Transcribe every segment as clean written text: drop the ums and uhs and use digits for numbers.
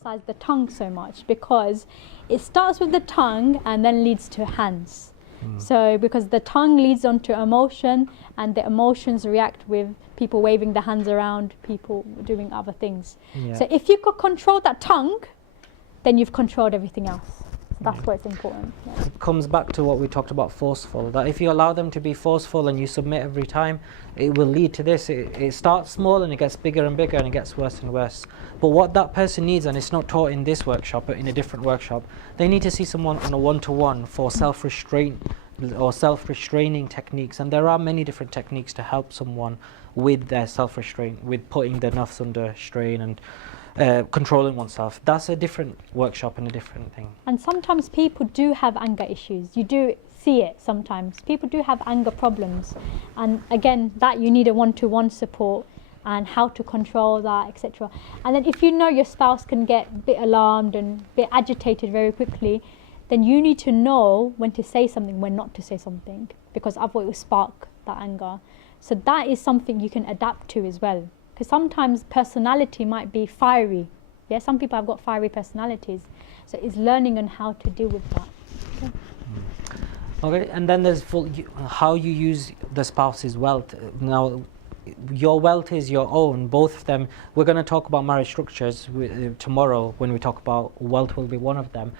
emphasize the tongue so much, because it starts with the tongue and then leads to hands. So because the tongue leads on to emotion, and the emotions react with people waving their hands around, people doing other things. So if you could control that tongue, then you've controlled everything else. That's why it's important. It comes back to what we talked about, forceful. That if you allow them to be forceful and you submit every time, it will lead to this. It starts small and it gets bigger and bigger and it gets worse and worse. But what that person needs, and it's not taught in this workshop but in a different workshop, they need to see someone on a one-to-one for self-restraint or self-restraining techniques. And there are many different techniques to help someone with their self-restraint, with putting their nafs under strain and controlling oneself. That's a different workshop and a different thing. And sometimes people do have anger issues. You do see it sometimes. People do have anger problems. And again, that you need a one-to-one support and how to control that, etc. And then if you know your spouse can get a bit alarmed and a bit agitated very quickly, then you need to know when to say something, when not to say something, because otherwise it will spark that anger. So that is something you can adapt to as well. Because sometimes personality might be fiery. Yeah, some people have got fiery personalities. So it's learning on how to deal with that. Okay, and then there's how you use the spouse's wealth. Now, your wealth is your own, both of them. We're going to talk about marriage structures tomorrow when we talk about wealth will be one of them.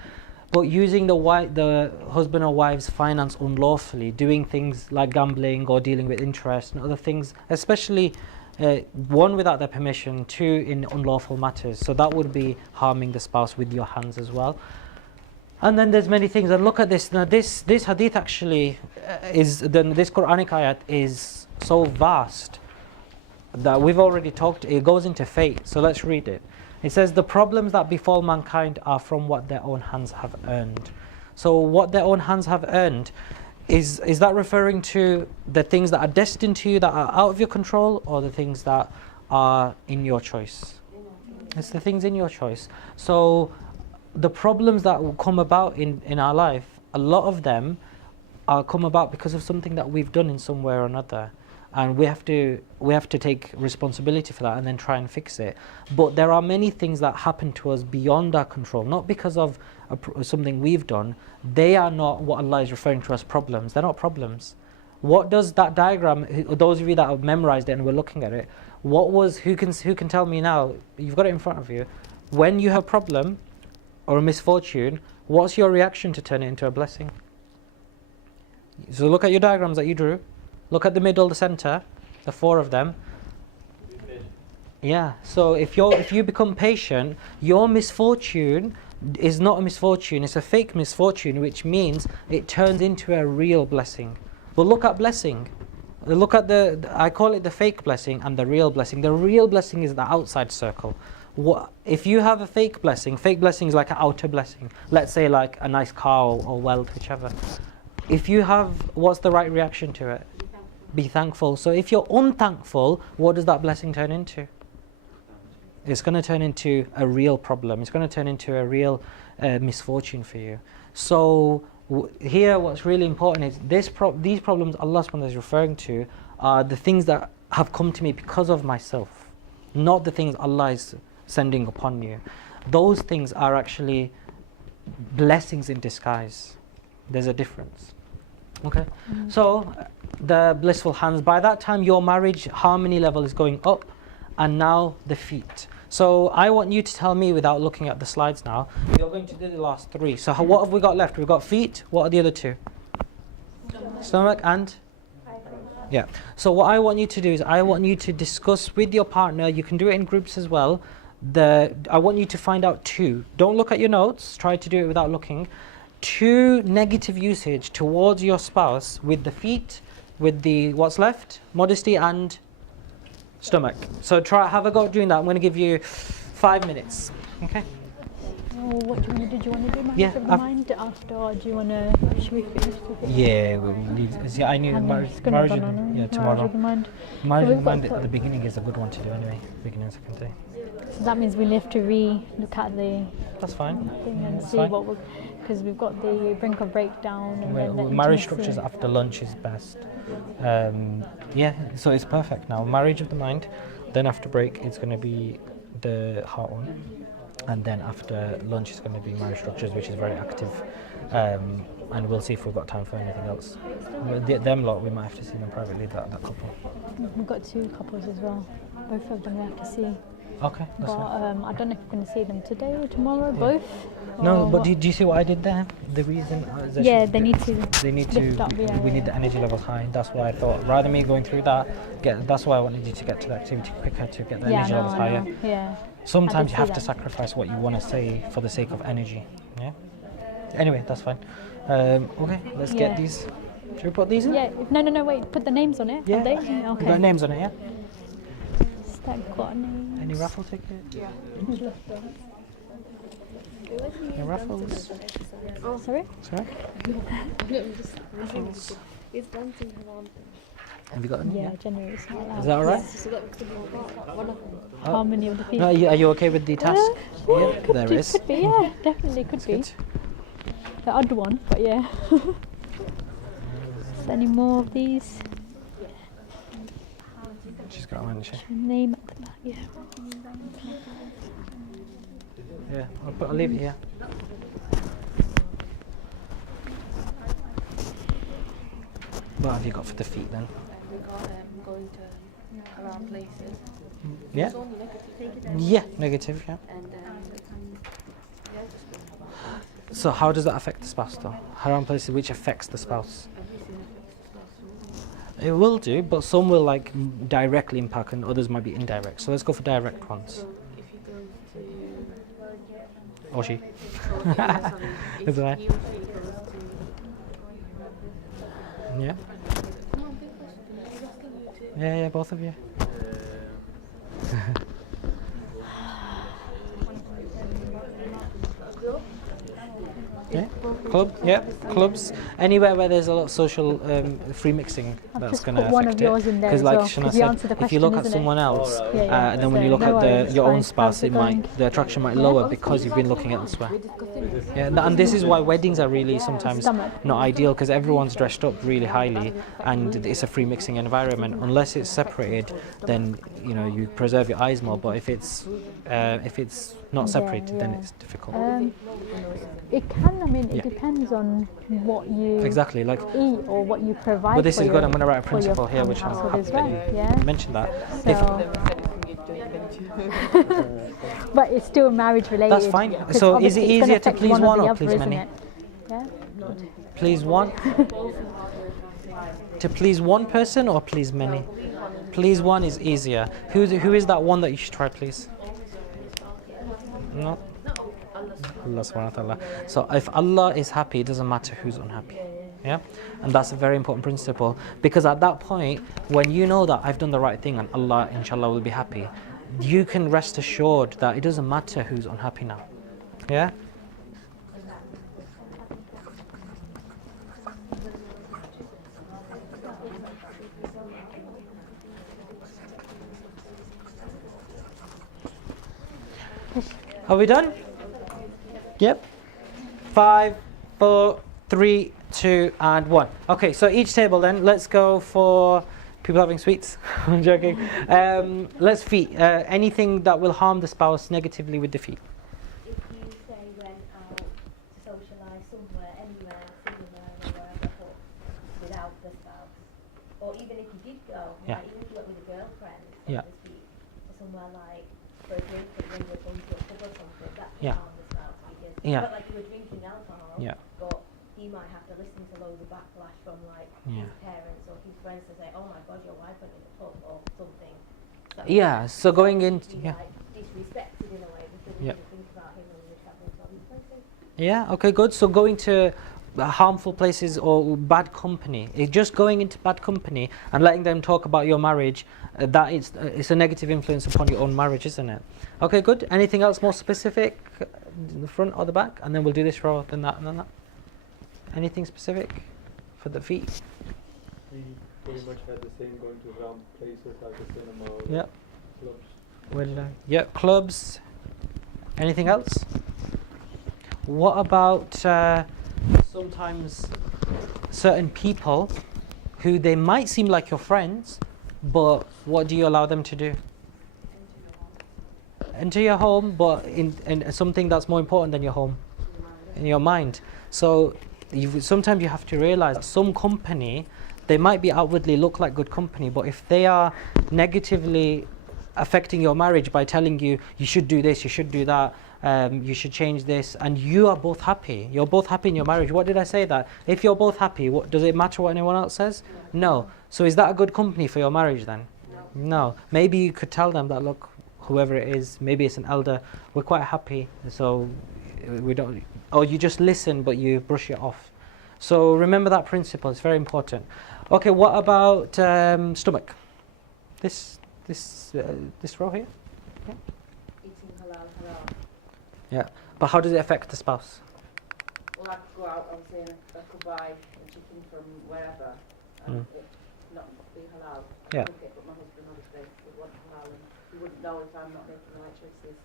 But using the husband or wife's finance unlawfully, doing things like gambling or dealing with interest and other things, especially one, without their permission, two, in unlawful matters. So that would be harming the spouse with your hands as well. And then there's many things. And look at this. Now this hadith actually this Quranic ayat is so vast that we've already talked. It goes into fate. So let's read it. It says, the problems that befall mankind are from what their own hands have earned. So what their own hands have earned, is that referring to the things that are destined to you, that are out of your control, or the things that are in your choice? It's the things in your choice. So the problems that will come about in our life, a lot of them are come about because of something that we've done in some way or another. And we have to take responsibility for that and then try and fix it. But there are many things that happen to us beyond our control, not because of something we've done. They are not what Allah is referring to as problems. They're not problems. What does that diagram, those of you that have memorized it and we're looking at it, who can tell me now, you've got it in front of you, when you have a problem or a misfortune, what's your reaction to turn it into a blessing? So look at your diagrams that you drew. Look at the middle, the center, the four of them. Yeah, so if you become patient, your misfortune is not a misfortune, it's a fake misfortune, which means it turns into a real blessing. But look at blessing. Look at I call it the fake blessing and the real blessing. The real blessing is the outside circle. If you have a fake blessing is like an outer blessing. Let's say like a nice car or wealth, whichever. If you have, what's the right reaction to it? Be thankful. So if you're unthankful, what does that blessing turn into? It's going to turn into a real problem. It's going to turn into a real misfortune for you. So here what's really important is these problems Allah subhanahu wa ta'ala is referring to are the things that have come to me because of myself, not the things Allah is sending upon you. Those things are actually blessings in disguise. There's a difference. Okay, so the blissful hands, by that time your marriage harmony level is going up, and now the feet. So I want you to tell me, without looking at the slides now, you're going to do the last three. So what have we got left? We've got feet. What are the other two? Stomach and? Yeah. So what I want you to do is I want you to discuss with your partner. You can do it in groups as well. I want you to find out two. Don't look at your notes. Try to do it without looking. Two negative usage towards your spouse with the feet, with the what's left, modesty and stomach. So have a go at doing that. I'm going to give you 5 minutes. Okay. What do you want to do? Do you want to do Marriage of the Mind after, or do you want to? Should we finish with it? Yeah, we'll leave. I knew marriage tomorrow. Marriage of the Mind. Marriage of the Mind at the beginning is a good one to do anyway. Beginning of second day. So that means we have to look at the. That's fine. Thing and That's see fine. what we're. Because we've got the brink of breakdown. And then the marriage intimacy. structures after lunch is best. Yeah, so it's perfect now. Marriage of the Mind. Then after break, it's going to be the heart one. and then after lunch is going to be marriage structures, which is very active, and we'll see if we've got time for anything else. Them lot, we might have to see them privately, that couple. We've got 2 couples as well. Both of them we have to see. Okay, that's But fine. I don't know if we're going to see them today or tomorrow, both. No, or but what. do you see what I did there? The reason is that Yeah, they need to they need to lift up, yeah, we need the energy levels high. That's why I thought, rather than me going through that, that's why I wanted you to get to the activity quicker, to get the Yeah, energy I know, levels I higher. know. Yeah. Sometimes you see have to that. sacrifice what you want to say for the sake of energy. Yeah. Anyway, that's fine. Okay, let's Yeah. get these. Should we put these in? Yeah. No. Wait. Put the names on it. Yeah. Have they? We've Okay. got names on it, yeah? Has that got names? Any raffle ticket? Any raffles? Oh, sorry. Sorry? Raffles. It's dancing around. Have you got any? Yeah, January. It's not Is that alright? So that could be one of them. Harmony of the No, Feast. are you okay with the task? Yeah, Could there be, is. Could be, yeah, definitely could be. Good. The odd one, but yeah. Is there any more of these? She's got one, she. Name at the back, yeah. Yeah, I'll leave it here. What have you got for the feet then? We got going to around places. Yeah? It's only negative. Yeah, negative, yeah. And yeah, just bring about So how does that affect the spouse though? Haram places which affects the spouse? everything affects the spouse. It will do, but some will like directly impact and others might be indirect. So let's go for direct ones. So if you go to Or she. sorry, It's if alright. he or she goes to Yeah? no, big question. He's asking you to Yeah, both of you. Yeah, clubs. Anywhere where there's a lot of social free mixing, I've that's just going to put affect one of it. yours in there Because as like well, Shana 'cause you answered the said, if you look question, at isn't it? someone else, Yeah, yeah. and then when you So look no at worries, your own fine. spouse, How's it it might going? the attraction might lower because you've been looking elsewhere. Yeah, and this is why weddings are really sometimes Stomach. not ideal, because everyone's dressed up really highly, and it's a free mixing environment. Unless it's separated, then you preserve your eyes more. But if it's not separated, then yeah. it's difficult. It can, Yeah. it depends on what you Exactly, like. eat or what you provide. But this for is good. your- I'm going to write a for your principle here, which I'm household happy as well, that you yeah. mentioned that. But it's still marriage related. That's fine. 'cause So is obviously it it's gonna easier to affect please one one the or other, please isn't many? it? Yeah. Please one. To please one person or please many? Please one is easier. Who is that one that you should try, please? No. Allah subhanahu wa ta'ala. So if Allah is happy, it doesn't matter who's unhappy. Yeah? And that's a very important principle, because at that point, when you know that I've done the right thing and Allah inshallah will be happy, you can rest assured that it doesn't matter who's unhappy now. Yeah? Are we done? Yep. 5, 4, 3, 2, and 1. Okay, so each table then, let's go for people having sweets. I'm joking. Let's feet. Anything that will harm the spouse negatively with the feet. If you say went out to socialise somewhere, anywhere, wherever, but without the spouse, or even if you did go, Yeah. like even if you went with a girlfriend, Yeah. so to speak, to somewhere like for a drink and then you're going to a pub or something, that can Yeah. harm the spouse because Yeah. it's not like you were drinking alcohol, Yeah. but he might have to listen to loads of backlash from like Yeah. his parents or his friends to say, oh my god, your wife went to the pub or something. So Yeah, so going in, be yeah. like disrespected in a way because we Yeah. need to think about him when we're travelling to all these places. Yeah, okay, good. So going to harmful places or bad company, just going into bad company and letting them talk about your marriage, that is it's a negative influence upon your own marriage, isn't it? Okay, good. Anything else more specific, the front or the back? And then we'll do this row, then that, and then that. Anything specific for the feet? We pretty much had the same, going to around places like the cinema or Yeah. clubs. Where did I? Yeah, clubs. Anything else? What about sometimes certain people who they might seem like your friends, but what do you allow them to do? into your home, but in something that's more important than your home, in your mind. So sometimes you have to realize that some company, they might be outwardly look like good company, but if they are negatively affecting your marriage by telling you, you should do this, you should do that, you should change this, and you are both happy, you're both happy in your marriage. What did I say that? If you're both happy, does it matter what anyone else says? No. So is that a good company for your marriage then? No. Maybe you could tell them that, look, whoever it is, maybe it's an elder, we're quite happy, so we don't, or you just listen but you brush it off. So remember that principle, it's very important. Okay, what about stomach? This row here? Eating halal. Yeah. But how does it affect the spouse? Well, I could go out, obviously, and I could buy a chicken from wherever and it not be halal. Yeah. I could get, but my husband obviously would want halal, and he wouldn't know if I'm not making the right choices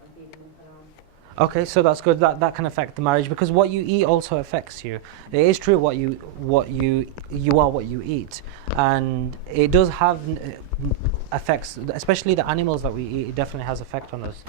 and feeding him halal. Okay, so that's good. That can affect the marriage, because what you eat also affects you. It is true what you are what you eat, and it does have effects, especially the animals that we eat. It definitely has effect on us.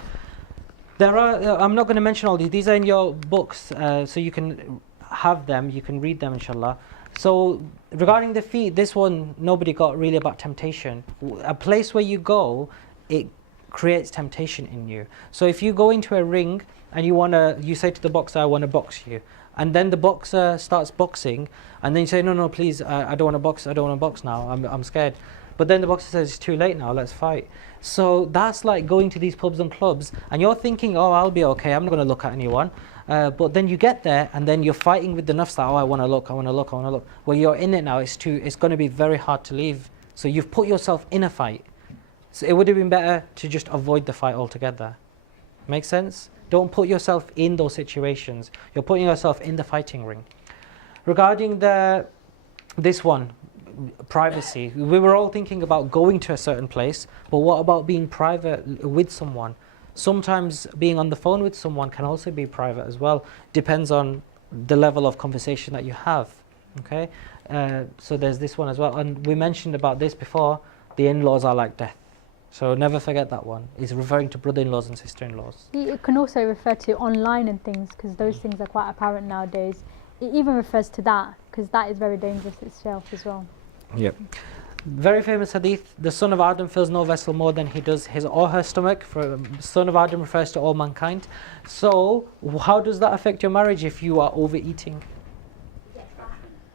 There are. I'm not going to mention all these. These are in your books, so you can have them. You can read them, inshallah. So regarding the feet, this one nobody got really about temptation. A place where you go, it creates temptation in you. So if you go into a ring and you say to the boxer, I want to box you, and then the boxer starts boxing, and then you say, no, please, I don't want to box. I don't want to box now. I'm scared. But then the boxer says, it's too late now. Let's fight. So that's like going to these pubs and clubs, and you're thinking, oh, I'll be okay. I'm not going to look at anyone. But then you get there, and then you're fighting with the nafs that, oh, I want to look. Well, you're in it now. It's going to be very hard to leave. So you've put yourself in a fight. So it would have been better to just avoid the fight altogether. Make sense? Don't put yourself in those situations. You're putting yourself in the fighting ring. Regarding this one, privacy. We were all thinking about going to a certain place, but what about being private with someone? Sometimes being on the phone with someone can also be private as well. Depends on the level of conversation that you have. Okay? So there's this one as well. And we mentioned about this before, the in-laws are like death. So never forget that one. It's referring to brother-in-laws and sister-in-laws. It can also refer to online and things, because those things are quite apparent nowadays. It even refers to that, because that is very dangerous itself as well. Yep. Very famous hadith, the son of Adam fills no vessel more than he does his or her stomach. For son of Adam refers to all mankind. So how does that affect your marriage if you are overeating?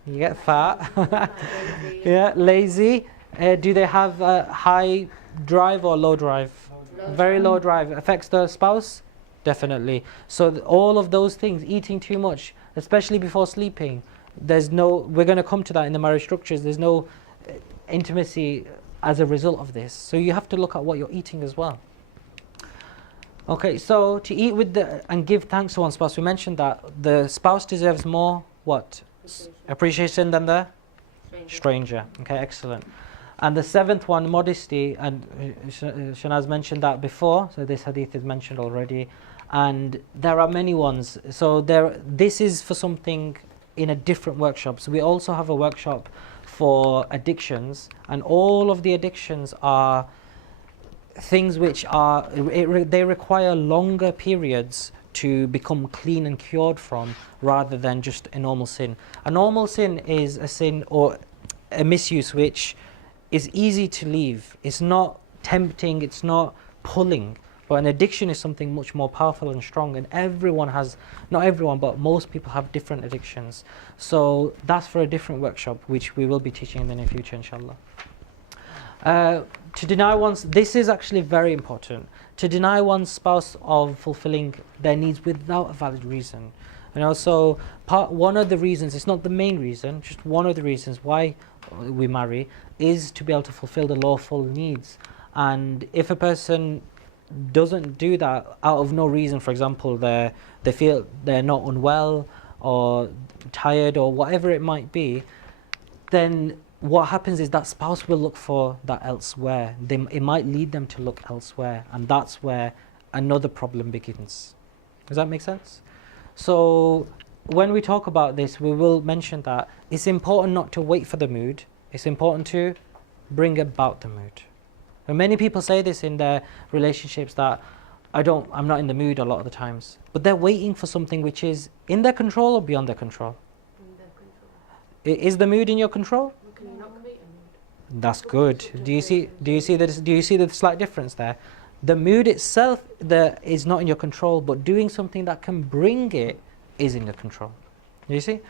You get fat. Lazy. Yeah, lazy. Do they have high drive or low drive? Very low drive. Affects the spouse? Definitely. So all of those things, eating too much, especially before sleeping, we're going to come to that in the marriage structures, there's no intimacy as a result of this. So you have to look at what you're eating as well. Okay, so to eat with and give thanks to one spouse, we mentioned that the spouse deserves more what? Appreciation than the stranger. Okay, excellent. And the seventh one, modesty, and Shanaz mentioned that before, so this hadith is mentioned already, and there are many ones. So this is for something in a different workshop. So we also have a workshop for addictions, and all of the addictions are things which they require longer periods to become clean and cured from, rather than just a normal sin. A normal sin is a sin or a misuse which is easy to leave. It's not tempting, it's not pulling. But an addiction is something much more powerful and strong, and everyone has, not everyone, but most people have different addictions. So that's for a different workshop, which we will be teaching in the near future, inshallah. To deny this is actually very important. To deny one's spouse of fulfilling their needs without a valid reason. And also, one of the reasons, it's not the main reason, just one of the reasons why we marry, is to be able to fulfill the lawful needs. And if a person doesn't do that out of no reason, for example, they feel they're not unwell or tired or whatever it might be, then what happens is that spouse will look for that elsewhere. It might lead them to look elsewhere, and that's where another problem begins. Does that make sense? So when we talk about this, we will mention that it's important not to wait for the mood. It's important to bring about the mood. And many people say this in their relationships, that I'm not in the mood a lot of the times. But they're waiting for something which is in their control or beyond their control. Is the mood in your control? That's good. Do you see the slight difference there? The mood itself is not in your control, but doing something that can bring it is in your control. Do you see?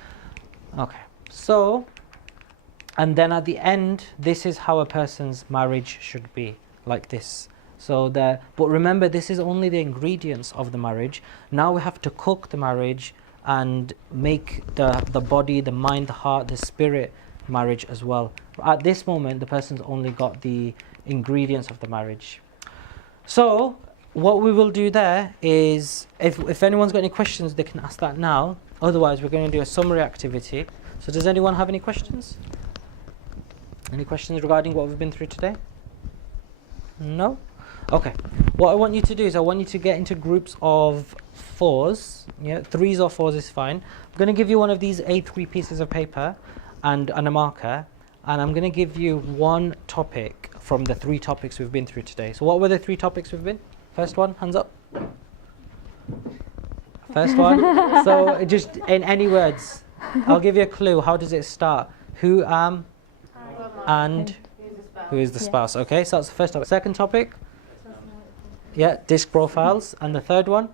Okay. So, and then at the end, this is how a person's marriage should be, like this. So but remember, this is only the ingredients of the marriage. Now we have to cook the marriage and make the body, the mind, the heart, the spirit marriage as well. At this moment, the person's only got the ingredients of the marriage. So what we will do there is, if anyone's got any questions, they can ask that now. Otherwise, we're going to do a summary activity. So does anyone have any questions? Any questions regarding what we've been through today? No? Okay. What I want you to do is I want you to get into groups of 4s. Yeah, 3s or 4s is fine. I'm going to give you one of these A3 pieces of paper and a marker, and I'm going to give you one topic from the 3 topics we've been through today. So what were the 3 topics we've been? First one, hands up. First one. So just in any words, I'll give you a clue. How does it start? Who am and who is the spouse? Okay, so that's the first topic. Second topic? Yeah, disc profiles. And the third one?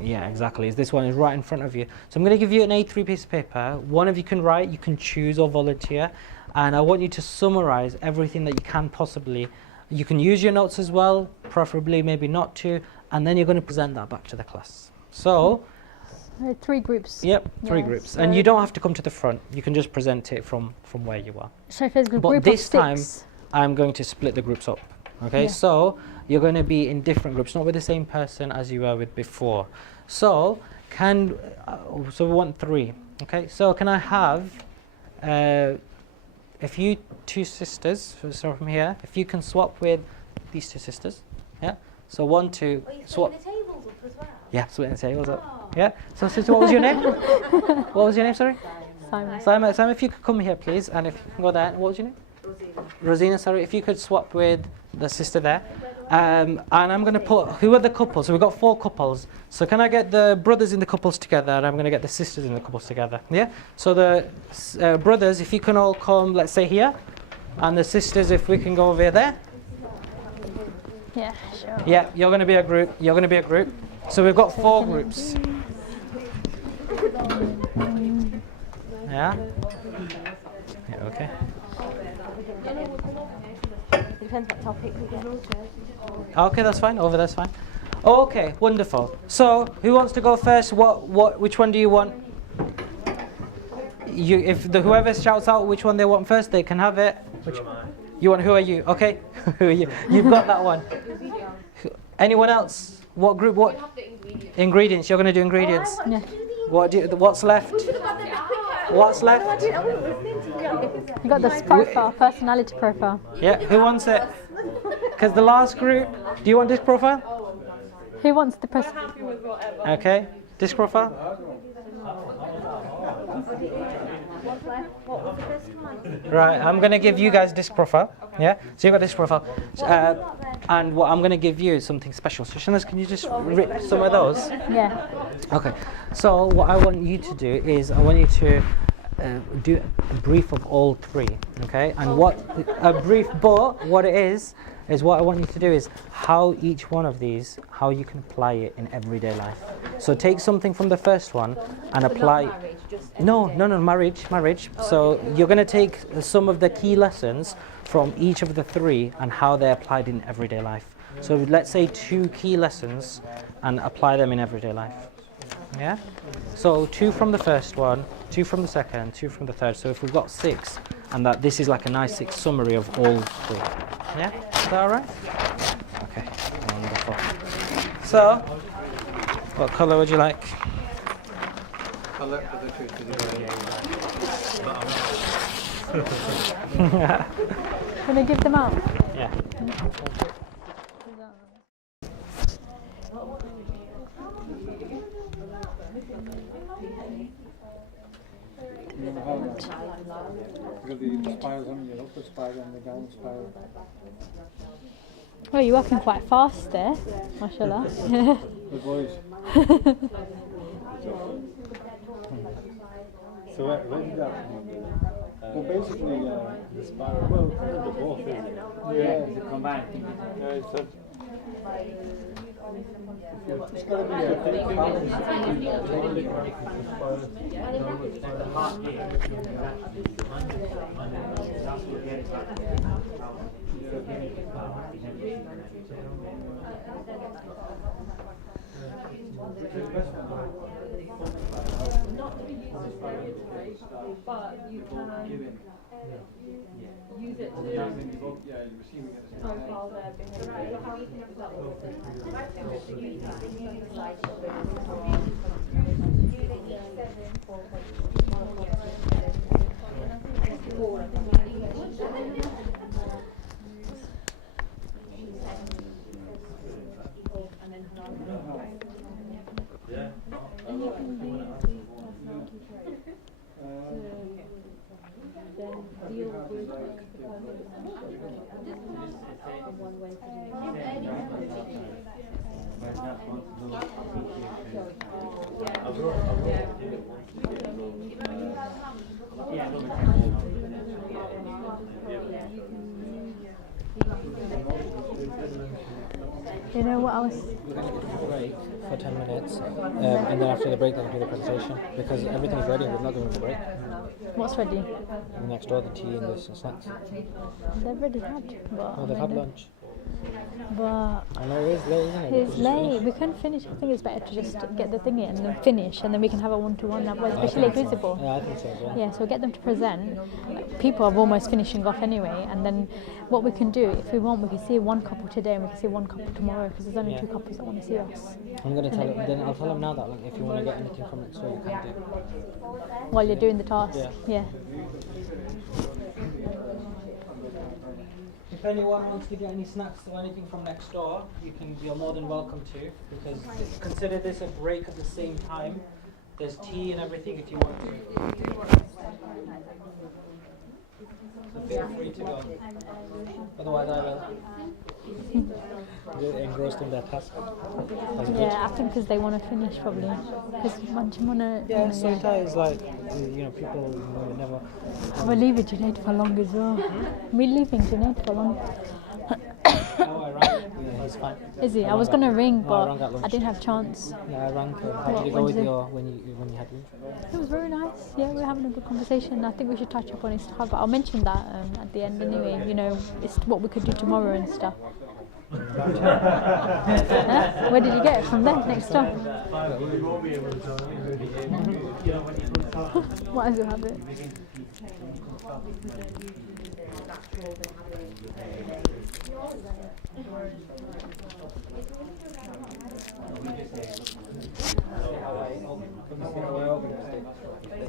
Yeah, exactly. This one is right in front of you. So I'm going to give you an A3 piece of paper. One of you can write, you can choose or volunteer. And I want you to summarize everything that you can possibly. You can use your notes as well, preferably maybe not to. And then you're going to present that back to the class. So 3 groups. Yep, 3 Yeah, groups. so And you don't have to come to the front. You can just present it from where you are. So if there's a But group this of 6, time, I'm going to split the groups up. Okay, Yeah. so you're going to be in different groups, not with the same person as you were with before. So so we want 3. Okay, so can I have if you 2 sisters, so from here, if you can swap with these 2 sisters, yeah. So 1, 2, Are you swap. splitting the tables up as well? Yeah, splitting the tables up. Oh. Yeah. So sister, what was your name? What was your name? Sorry. Simon. Simon, if you could come here, please, and if you can go there. What was your name? Rosina, sorry. If you could swap with the sister there. And I'm going to put, who are the couples? So we've got 4 couples. So can I get the brothers in the couples together, and I'm going to get the sisters in the couples together. Yeah? So the brothers, if you can all come, let's say here. And the sisters, if we can go over there. Yeah, sure. Yeah, you're going to be a group. You're going to be a group. So we've got 4 groups. Yeah? Yeah, okay. It depends what topic we get. Okay, that's fine. Over there's fine. Okay, wonderful. So, who wants to go first? Which one do you want? Whoever shouts out which one they want first, they can have it. You want? Who are you? Okay, who are you? You've got that one. Anyone else? What group? What? Ingredients. You're going to do ingredients. Yeah. What's left? What's left? You got this profile, personality profile. Yeah. Who wants it? Because the last group. Do you want disc profile? Who wants the person? Okay. Disc profile. Right, I'm going to give you guys disc profile. Yeah, so you've got disc profile. And what I'm going to give you is something special. So Shanaz, can you just rip some of those? Yeah. Okay, so what I want you to do is I want you to do a brief of all 3, okay? And what a brief, but what it is what I want you to do is how each one of these, how you can apply it in everyday life. So take something from the first one and apply. No, marriage. So you're going to take some of the key lessons from each of the 3 and how they're applied in everyday life. So let's say 2 key lessons and apply them in everyday life. Yeah? So 2 from the first one, 2 from the second, 2 from the third. So if we've got 6, and that this is like a nice 6 summary of all 3. Yeah? Is that alright? Okay, wonderful. So, what colour would you like? Colour for the 2. Can I give them out? Yeah. Because the spires on the upper spire and the down spire. Well, you're working quite fast there, mashallah. The boys. So where did that come from? Well, basically, the spiral. Well, the both is. Yeah, it's a combined. Yeah, it's a. It's got to be a balance between the Not to be used as stereotype, but you can use it to profile their behaviour. And you can use these personality traits to then deal with the one way to You know what else? We're going to take a break for 10 minutes, and then after the break, they'll do the presentation because everything's ready. We're not going to break. What's ready? Next door, the tea and the snacks. They've already had, but Oh, they've had lunch. But I know it is late, isn't it? it's Because late. We can finish. I think it's better to just get the thing in and then finish, and then we can have a one-to-one. Otherwise, especially visible. Yeah, I think so as well. Yeah, so get them to present. People are almost finishing off anyway, and then what we can do, if we want, we can see one couple today and we can see one couple tomorrow because there's only Yeah. two couples that want to see us. I'm going to tell them, then I'll tell them now that like, if you want to get anything from next door, you can do. While you're doing the task. Yeah. If anyone wants to get any snacks or anything from next door, you're more than welcome to, because consider this a break at the same time. There's tea and everything if you want to. So feel free to go. Otherwise I will. They're engrossed in their task. That's good. Yeah, I think because they want to finish probably. Because once you want to. Yeah, sometimes like, people never. We're leaving Junaid for long as well. We're leaving Junaid for long. Oh, I rang. Yeah, he's fine. Is he? I rang was at- going to ring, no, I but rang at I lunch. didn't have chance. Yeah, I rang. How What, did it go with Wednesday? when you had lunch? It was very nice. Yeah, we're having a good conversation. I think we should touch upon his stuff. I'll mention that at the end anyway. It's what we could do tomorrow and stuff. Huh? Where did you get it from there? Next door. Might as well have it.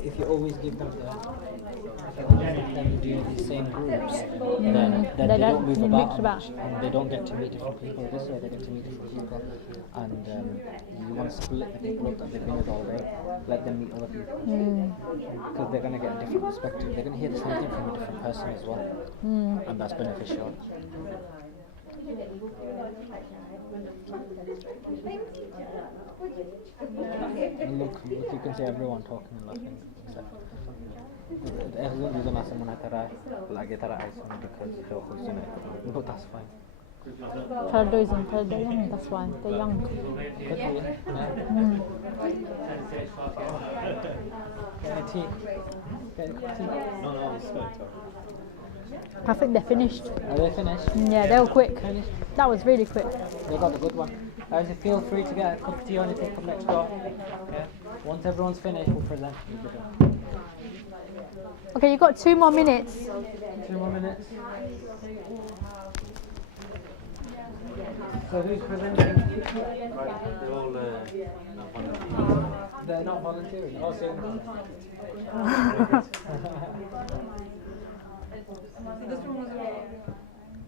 If you always give them do the same groups, then They they don't don't move mix about, about. much, and they don't get to meet different people. This way they get to meet different people, and you want to split the people up that they've been with all day, let them meet other people, because they're going to get a different perspective. They're going to hear the same thing from a different person as well, and that's beneficial. And look, you can see everyone talking and laughing. Everyone doesn't ask someone because but that's fine. Fardo's and Fardo young, that's why. They're young. Good for you. Get a tea. Get a tea. No, it's not. I think they're finished. Are they finished? Yeah, they were quick. Finished? That was really quick. They got the good one. Guys, feel free to get a cup of tea or anything from next door. Yeah. Once everyone's finished, we'll present. Okay, you got 2 more minutes. 2 more minutes. So who's presenting? They're all They're not volunteering. Oh, so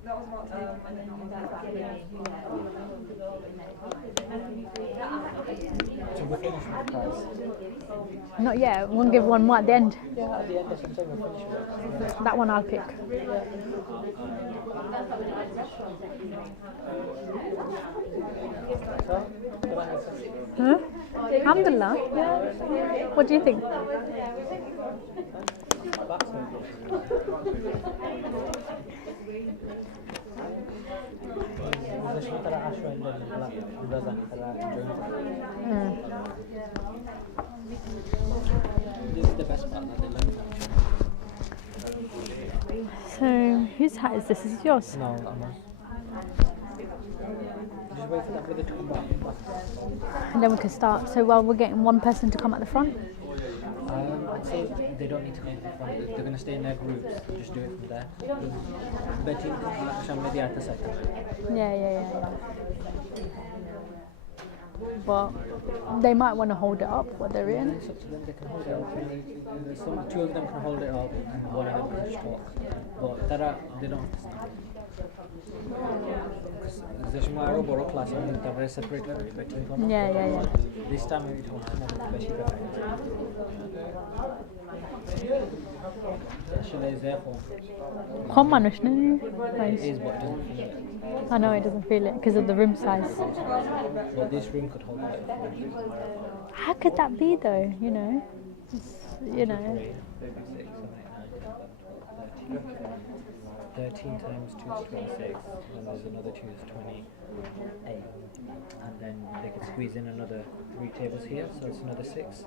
So we're finished with the prize. Not yet. We'll give one more at the end. Yeah, at the end, that's what I'm saying, we're finished with it. That one I'll pick. Huh? Alhamdulillah. Yeah. What do you think? This is the best part that they learn from. So, whose hat is this? Is it yours? No, I'm not. Just wait for that brother to come back. And then we can start. So, while we're getting one person to come at the front. I'd say they don't need to come in front. If they're going to stay in their groups, just do it from there. Betty, Shamli, at the second. Yeah. But they might want to hold it up what they're in. It's up to them, they can hold it up. Two of them can hold it up and one of them can just talk. But they don't have to stand. Because class, they're very separate. Yeah. This time we don't have to Actually, is there for Come on, Ushna. it is, but it doesn't feel it. I know it doesn't feel it because of the room size. But this room could hold it. How could that be though? You know, it's, 13 times 2 is 26, and there's another 2 is 28. And then they could squeeze in another 3 tables here, so it's another 6. So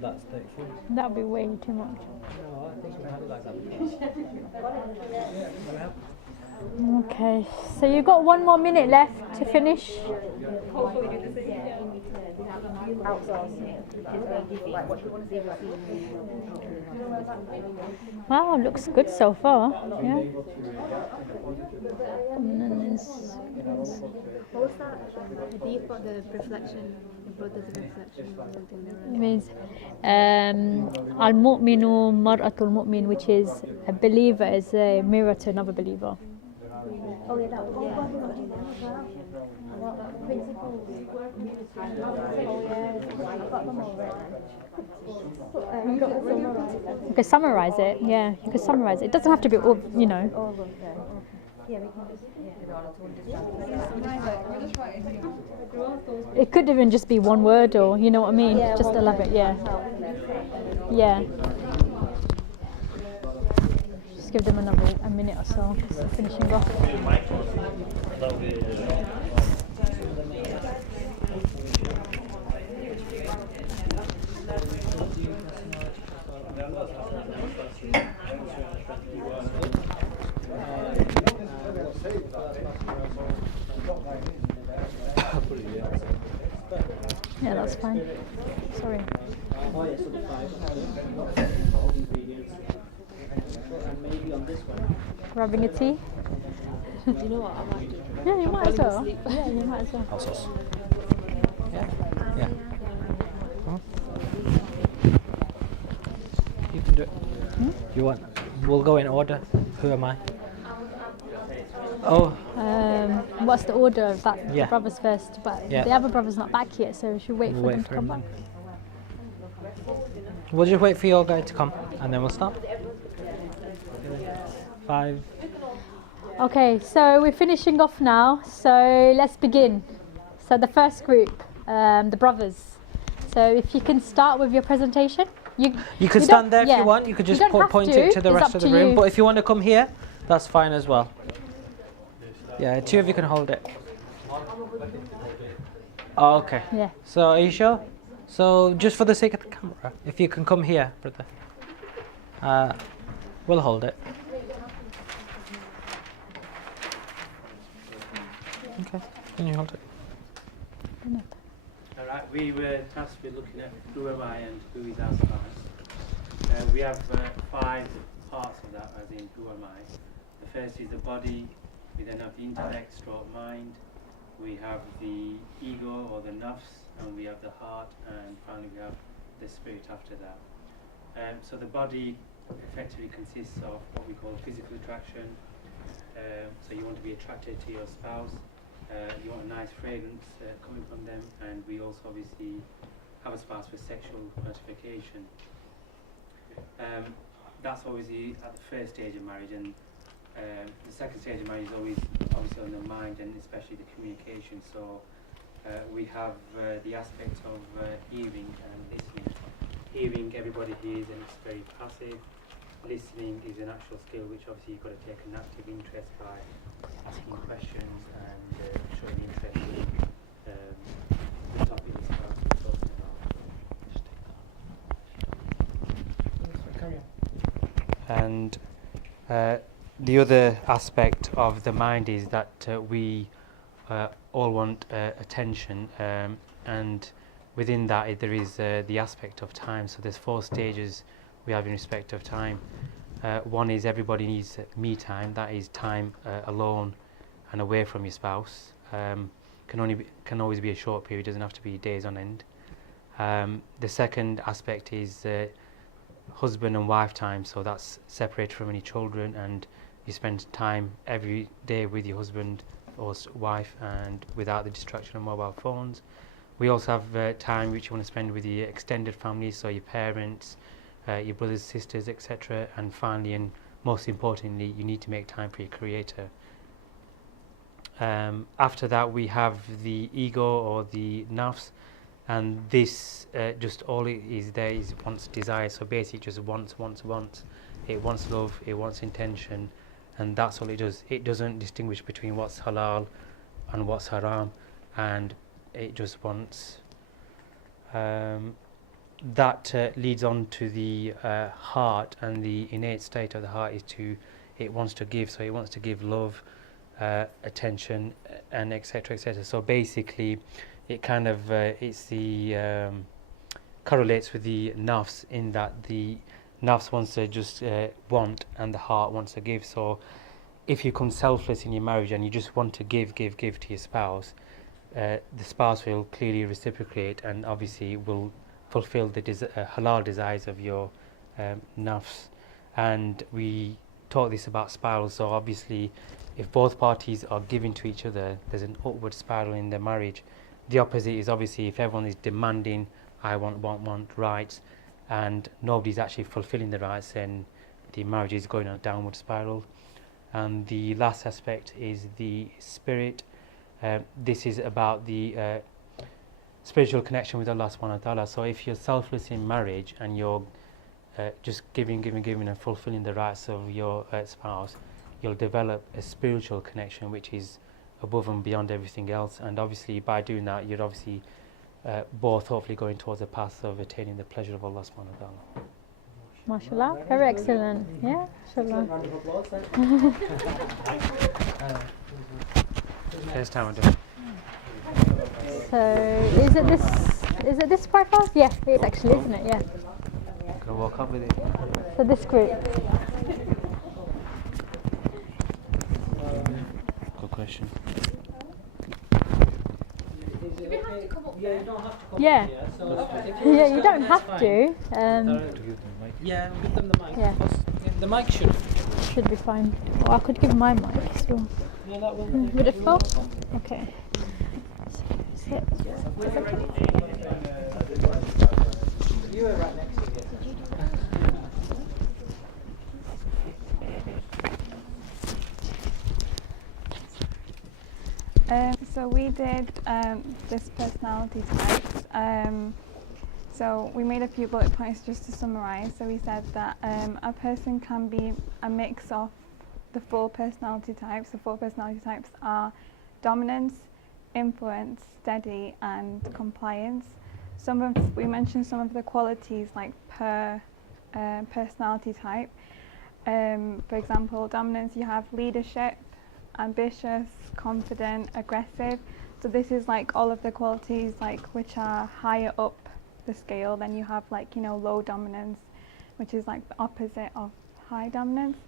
that's 34. That would be way too much. No, I think we had it like that. Okay, so you've got 1 more minute left to finish. Wow, looks good so far. Yeah. And then there's What was that? Hadith about the reflection, the brothers of reflection or something there. it means al-mu'minu mar'atul mu'min, which is a believer is a mirror to another believer. Oh yeah, that was principles. You could summarize it. Yeah, you could summarize it. It doesn't have to be all, you know. It could even just be one word, or you know what I mean. Just elaborate. Yeah. Just give them a minute or so. 'Cause they're finishing off. Yeah, that's fine. Sorry. Grabbing a tea? You know what? I might do. Yeah, you might as well. Yeah, you might as well. Hot sauce. Yeah. You can do it. You want? We'll go in order. Who am I? Oh, What's the order of that? Yeah. The brothers first, but Yeah. the other brother's not back yet, so we should wait for We'll them wait to for come him back. we'll just wait for your guy to come, and then we'll start. 5. Okay, so we're finishing off now. So let's begin. So the first group, the brothers. So if you can start with your presentation. You can don't- stand there if yeah. you want. You could just don't have point it to the it's rest up of the to room. you. But if you want to come here, that's fine as well. Yeah, 2 of you can hold it. Oh, okay. Yeah. So are you sure? So just for the sake of the camera, if you can come here, brother. We'll hold it. Okay, can you hold it? Alright, we were tasked with looking at who am I and who is our spouse. We have 5 parts of that, as in who am I. The first is the body, we then have the intellect, stroke mind, we have the ego or the nafs, and we have the heart, and finally we have the spirit after that. So the body effectively consists of what we call physical attraction, So you want to be attracted to your spouse. You want a nice fragrance coming from them, and we also obviously have a spouse for sexual gratification. That's obviously at the first stage of marriage, and the second stage of marriage is always obviously on the mind and especially the communication. So we have the aspect of hearing and listening. Hearing, everybody hears and it's very passive. Listening is an actual skill which obviously you've got to take an active interest by asking questions and showing interest in the topic the spouse is talking about. And the other aspect of the mind is that we all want attention, and within that there is the aspect of time. So there's 4 stages we have in respect of time. One is everybody needs me time. That is time alone and away from your spouse. Can always be a short period. Doesn't have to be days on end. The second aspect is husband and wife time. So that's separated from any children, and you spend time every day with your husband or wife and without the distraction of mobile phones. We also have time which you want to spend with your extended family, so your parents, your brothers, sisters, etc. And finally, and most importantly, you need to make time for your creator. After that, we have the ego or the nafs, and this just all it is there is wants, desire. So basically it just wants. It wants love, it wants intention, and that's all it does. It doesn't distinguish between what's halal and what's haram, and it just wants. That leads on to the heart, and the innate state of the heart is it wants to give. So it wants to give love, attention, and etc. etc. So basically, it kind of correlates with the nafs in that the nafs wants to just want, and the heart wants to give. So if you come selfless in your marriage and you just want to give to your spouse, the spouse will clearly reciprocate and obviously will fulfill the halal desires of your nafs. And we talk this about spirals. So obviously, if both parties are giving to each other, there's an upward spiral in their marriage. The opposite is obviously if everyone is demanding, I want rights, and nobody's actually fulfilling the rights, then the marriage is going on a downward spiral. And the last aspect is the spirit. This is about the spiritual connection with Allah subhanahu wa ta'ala. So if you're selfless in marriage and you're just giving and fulfilling the rights of your spouse, you'll develop a spiritual connection which is above and beyond everything else. And obviously by doing that, you're obviously both hopefully going towards the path of attaining the pleasure of Allah subhanahu wa ta'ala. MashaAllah, very excellent. Yeah, MashaAllah. First time I do it. So is it this profile? Yeah, it is actually, isn't it? Yeah. Gonna walk up with it. So this group. Good question. Yeah, you don't have to come Yeah. here. So Yeah, you don't have to. Yeah, give them the mic. Yeah. The mic should. Should be fine. Or I could give my mic still. Yeah, that will. Would it fall? Okay. So, You were right next to it. So we did this personality types. So we made a few bullet points just to summarize. So we said that a person can be a mix of the 4 personality types. The 4 personality types are dominance, influence, steady, and compliance. We mentioned some of the qualities like per personality type. For example, dominance, you have leadership, ambitious, confident, aggressive. So this is like all of the qualities like which are higher up the scale. Then you have like, you know, low dominance, which is like the opposite of high dominance.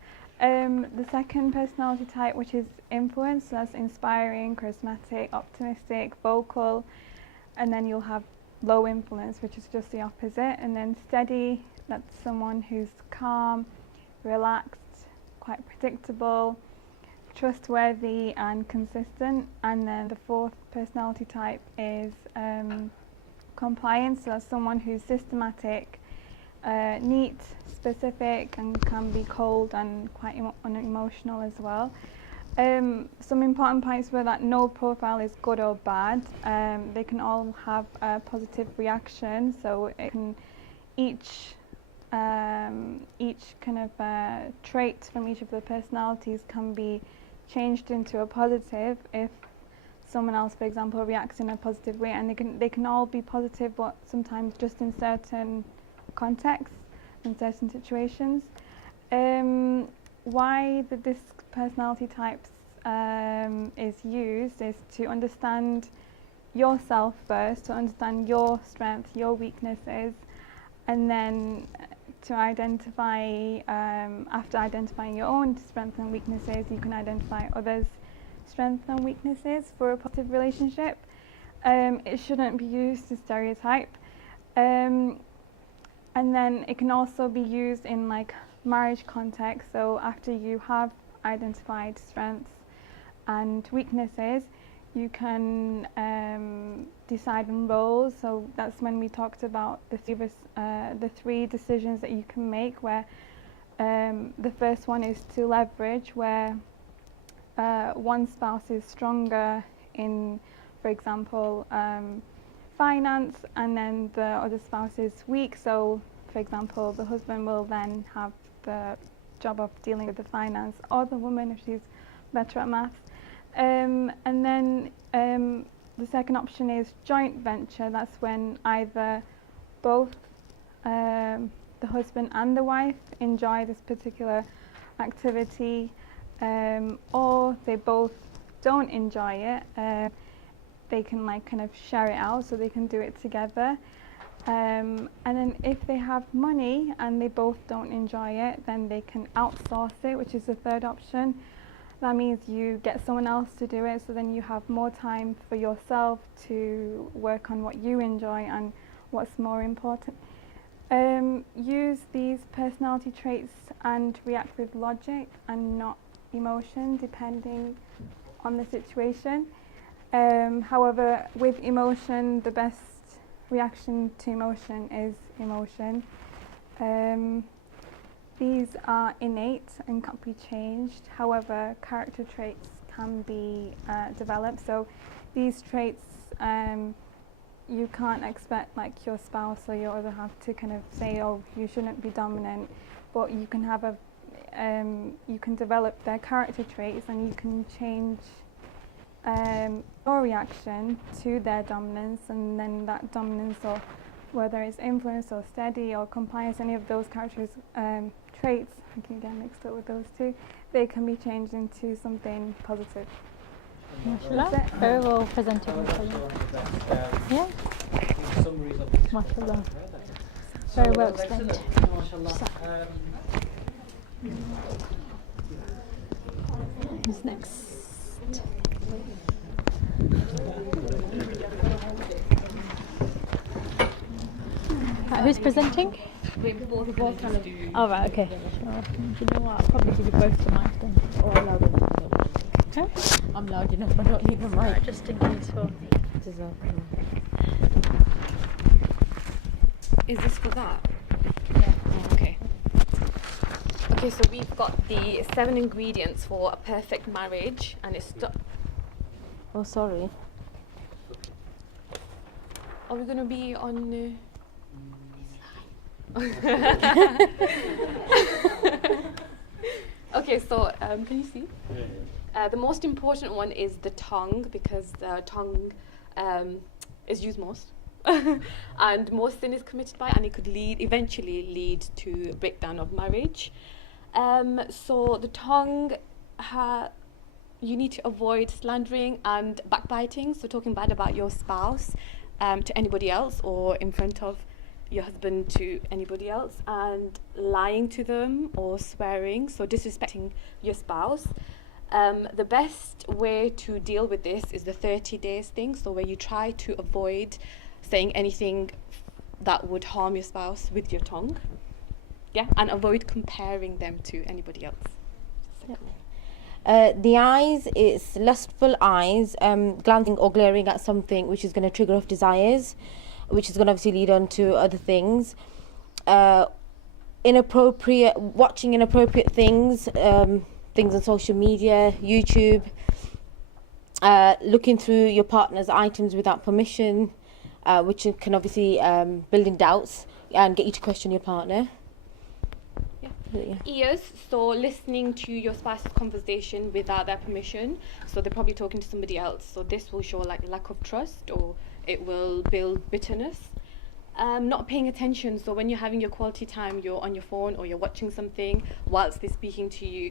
The second personality type, which is influence, so that's inspiring, charismatic, optimistic, vocal. And then you'll have low influence, which is just the opposite. And then steady, that's someone who's calm, relaxed, quite predictable, trustworthy and consistent. And then the fourth personality type is compliance. So that's someone who's systematic, neat, specific, and can be cold and quite unemotional as well. Some important points were that no profile is good or bad. They can all have a positive reaction, so it can each kind of trait from each of the personalities can be changed into a positive if someone else, for example, reacts in a positive way, and they can all be positive, but sometimes just in certain contexts, in certain situations. Why the DISC personality types is used is to understand yourself first, to understand your strengths, your weaknesses, and then to identify, after identifying your own strengths and weaknesses, you can identify others' strengths and weaknesses for a positive relationship. It shouldn't be used to stereotype. And then it can also be used in like marriage context. So after you have identified strengths and weaknesses, you can decide on roles. So that's when we talked about the three decisions that you can make, where the first one is to leverage, where one spouse is stronger in, for example, finance, and then the other spouse is weak. So, for example, the husband will then have the job of dealing with the finance, or the woman if she's better at maths. And then the second option is joint venture. That's when either both the husband and the wife enjoy this particular activity, or they both don't enjoy it. They can like kind of share it out, so they can do it together. And then if they have money and they both don't enjoy it, then they can outsource it, which is the third option. That means you get someone else to do it, so then you have more time for yourself to work on what you enjoy and what's more important. Use these personality traits and react with logic and not emotion, depending on the situation. However, with emotion, the best reaction to emotion is emotion. These are innate and can't be changed. However, character traits can be developed. So these traits, you can't expect like your spouse or your other half to kind of say, oh, you shouldn't be dominant, but you can have you can develop their character traits, and you can change your reaction to their dominance, and then that dominance, or whether it's influence or steady or compliance, any of those characters traits, I can get mixed up with those two, they can be changed into something positive. Mashallah, very well presented. Yeah. Mashallah. Very well explained. Who's next? Who's presenting? We both kind of do. Oh, right, okay. Sure. Do you know what? I'll probably give you both the mic then. Or I'm loud enough. Huh? I'm loud enough, I don't need a mic. Right, just in case for. Is this for that? Yeah. Oh, okay. Okay, so we've got the 7 ingredients for a perfect marriage, and it's. Oh, sorry. Are we going to be on? Okay, so can you see? The most important one is the tongue, because the tongue is used most. And most sin is committed by, and it could eventually lead to a breakdown of marriage. So the tongue, you need to avoid slandering and backbiting, so talking bad about your spouse to anybody else, or in front of your husband to anybody else, and lying to them or swearing, so disrespecting your spouse. The best way to deal with this is the 30 days thing, so where you try to avoid saying anything that would harm your spouse with your tongue, yeah, and avoid comparing them to anybody else. Yep. The eyes, it's lustful eyes, glancing or glaring at something which is going to trigger off desires, which is going to obviously lead on to other things. Watching inappropriate things, things on social media, YouTube, looking through your partner's items without permission, which can obviously build in doubts and get you to question your partner. Yeah. Ears, so listening to your spouse's conversation without their permission. So they're probably talking to somebody else. So this will show like lack of trust, or it will build bitterness. Not paying attention. So when you're having your quality time, you're on your phone or you're watching something whilst they're speaking to you.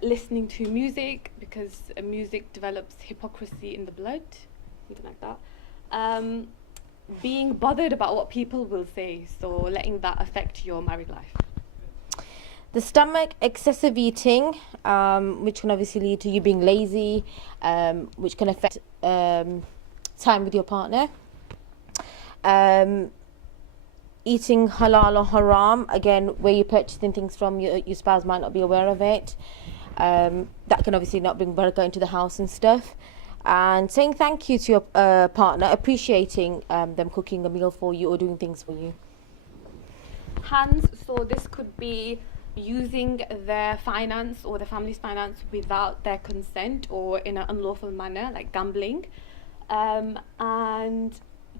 Listening to music, because music develops hypocrisy in the blood, something like that. Being bothered about what people will say. So letting that affect your married life. The stomach, excessive eating, which can obviously lead to you being lazy, which can affect time with your partner. Eating halal or haram, again, where you're purchasing things from, your spouse might not be aware of it. That can obviously not bring barakah into the house and stuff. And saying thank you to your partner, appreciating them cooking a meal for you or doing things for you. Hands, so this could be using their finance or the family's finance without their consent or in an unlawful manner, like gambling, and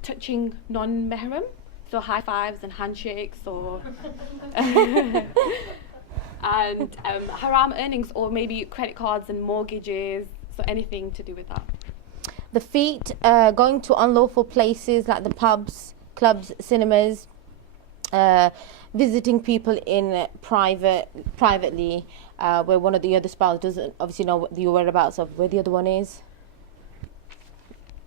touching non-mahram, so high fives and handshakes, or and haram earnings, or maybe credit cards and mortgages, so anything to do with that. The feet, going to unlawful places like the pubs, clubs, cinemas, visiting people in privately, where one of the other spouse doesn't obviously know what the whereabouts of where the other one is.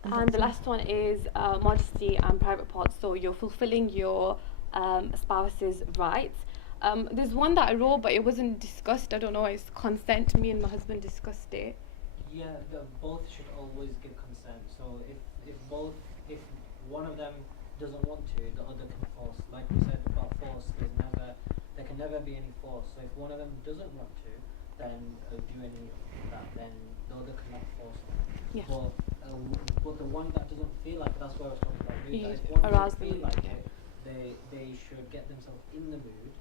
And the last one is modesty and private parts. So you're fulfilling your spouse's rights. There's one that I wrote, but it wasn't discussed. I don't know. It's consent. Me and my husband discussed it. Yeah, both should always give consent. So if one of them doesn't want to, the other can force. Like we said about force, there can never be any force. So if one of them doesn't want to, then do any of that, then the other cannot force them. Yeah. But the one that doesn't feel like it, that's what I was talking about. If one Arouse doesn't feel like it, they should get themselves in the mood.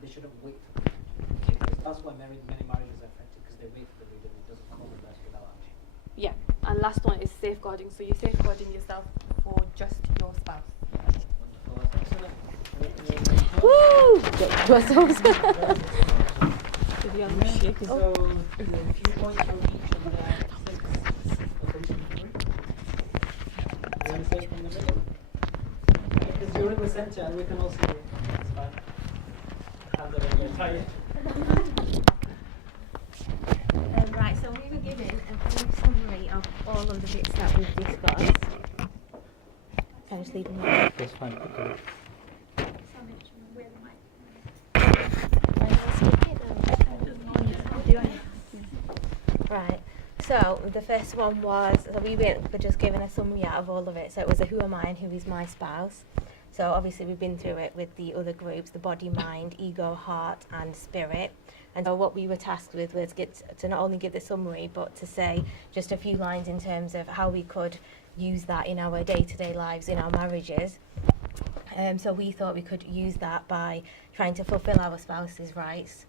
They shouldn't wait for the mood to take place. That's why many marriages are affected, because they wait for the mood and it doesn't come unless without action. Yeah. And last one is safeguarding. So you're safeguarding yourself for just your spouse. Wonderful. Excellent. Woo! Get to ourselves. So, a few points from each of the 6. You want to say from the middle? Because you're in the center and we can all see you. It's fine. Hands are very tired. Right, so we were given a brief summary of all of the bits that we've discussed. Can I just leave them there? That's fine. Okay. Right, so the first one was, so we were just given a summary out of all of it. So it was a who am I and who is my spouse. So obviously we've been through it with the other groups, the body, mind, ego, heart and spirit. And so what we were tasked with was to not only give the summary, but to say just a few lines in terms of how we could use that in our day-to-day lives, in our marriages. So we thought we could use that by trying to fulfill our spouse's rights.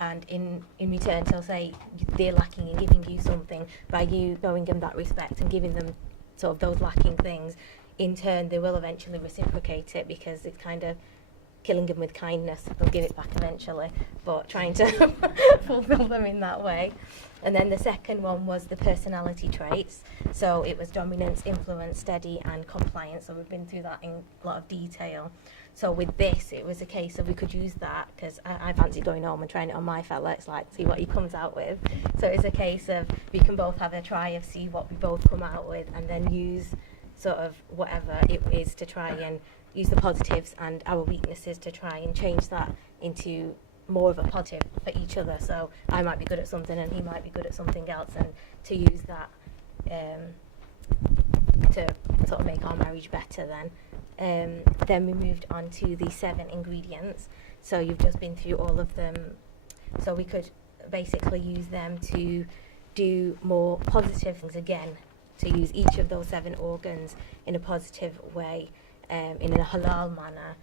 And in return, so say they're lacking in giving you something, by you showing them that respect and giving them sort of those lacking things, in turn they will eventually reciprocate it, because it's kind of killing them with kindness. They'll give it back eventually, but trying to fulfill them in that way. And then the second one was the personality traits. So it was dominance, influence, steady and compliance. So we've been through that in a lot of detail. So with this, it was a case of we could use that, because I fancy going home and trying it on my fella. It's like, see what he comes out with. So it's a case of we can both have a try of see what we both come out with, and then use sort of whatever it is to try and use the positives and our weaknesses to try and change that into more of a positive for each other. So I might be good at something and he might be good at something else, and to use that to sort of make our marriage better then. Then we moved on to the 7 ingredients. So you've just been through all of them. So we could basically use them to do more positive things again, to use each of those 7 organs in a positive way, in a halal manner,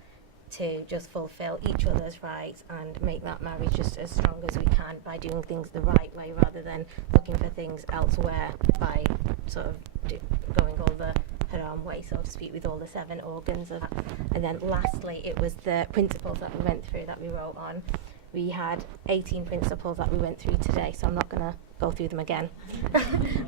to just fulfill each other's rights and make that marriage just as strong as we can by doing things the right way rather than looking for things elsewhere by sort of going all the haram way, so to speak, with all the 7 organs of that. And then lastly, it was the principles that we went through that we wrote on. We had 18 principles that we went through today, so I'm not going to go through them again.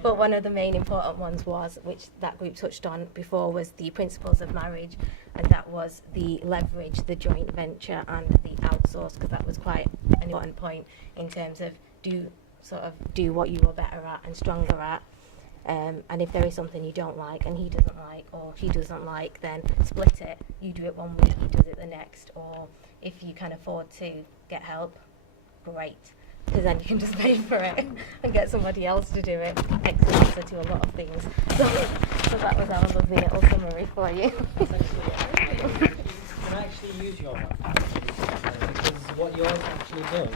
But one of the main important ones was, which that group touched on before, was the principles of marriage, and that was the leverage, the joint venture, and the outsource, because that was quite an important point in terms of do what you are better at and stronger at. And if there is something you don't like and he doesn't like or she doesn't like, then split it. You do it one week, he does it the next. Or if you can afford to get help, great, because then you can just pay for it and get somebody else to do it. Extra answer to a lot of things. So that was our lovely little summary for you. You can actually use your map, because what yours actually does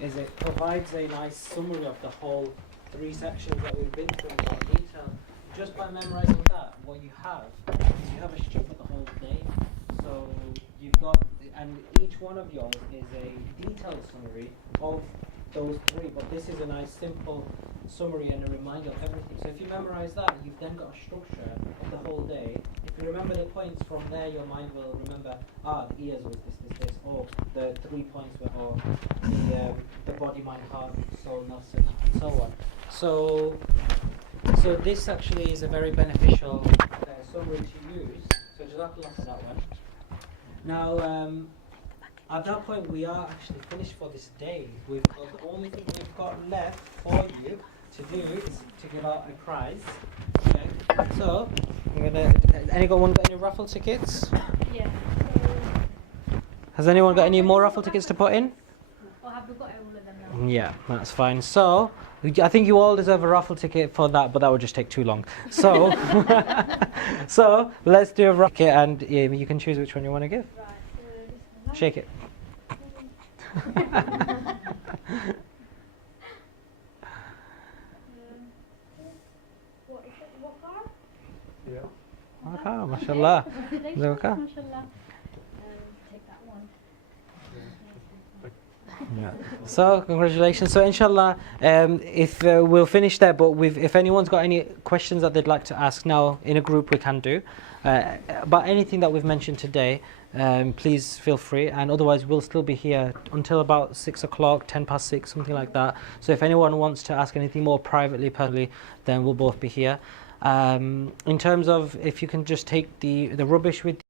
is it provides a nice summary of the whole 3 sections that we've been through in more detail. Just by memorizing that, what you have is you have a strip for the whole day. So you've got, and each one of yours is a detailed summary of those 3, but this is a nice simple summary and a reminder of everything. So if you memorize that, you've then got a structure of the whole day. If you remember the points from there, your mind will remember, the ears was this, or the 3 points were, or the body, mind, heart, soul, nafs, and so on. So this actually is a very beneficial summary to use. So jazakallah for that one. Now, at that point, we are actually finished for this day. The only thing we've got left for you to do is to give out a prize. Okay. So, anyone got any raffle tickets? Yeah. Has anyone got any more raffle tickets to put in? Or have we got all of them now? Yeah, that's fine. So, I think you all deserve a raffle ticket for that, but that would just take too long. So, so let's do a raffle ticket, and you can choose which one you want to give. Right, so this one. Shake it. What is it? What car? Yeah. Okay, mashallah. Congratulations, Okay. mashallah. Take that one. Yeah. So congratulations. So inshallah, if we'll finish there, but if anyone's got any questions that they'd like to ask now in a group, we can do. About anything that we've mentioned today, please feel free, and otherwise we'll still be here until about 6 o'clock, 10 past 6, something like that. So if anyone wants to ask anything more privately, personally, then we'll both be here. In terms of if you can just take the rubbish with